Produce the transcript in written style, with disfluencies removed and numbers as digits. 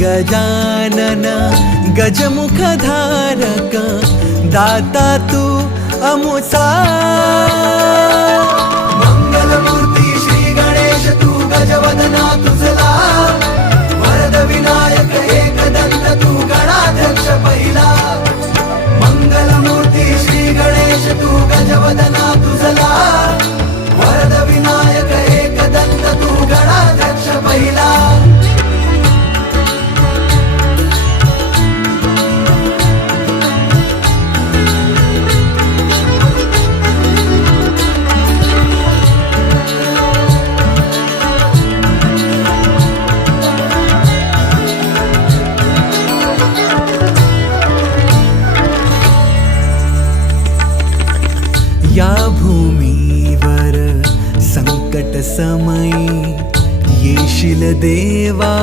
गजानन गजमुखधारक दाता तू अमुसा मंगलमूर्ती श्री गणेश तू गजवदना तुझला वरद विनायक एकदंत तू गणाध्यक्ष पहिला मंगलमूर्ती श्री गणेश तू गजवदना तुझला वरद विनायक एकदंत तू गणाध्यक्ष पहिला या भूमीवर संकट समयी येशील देवा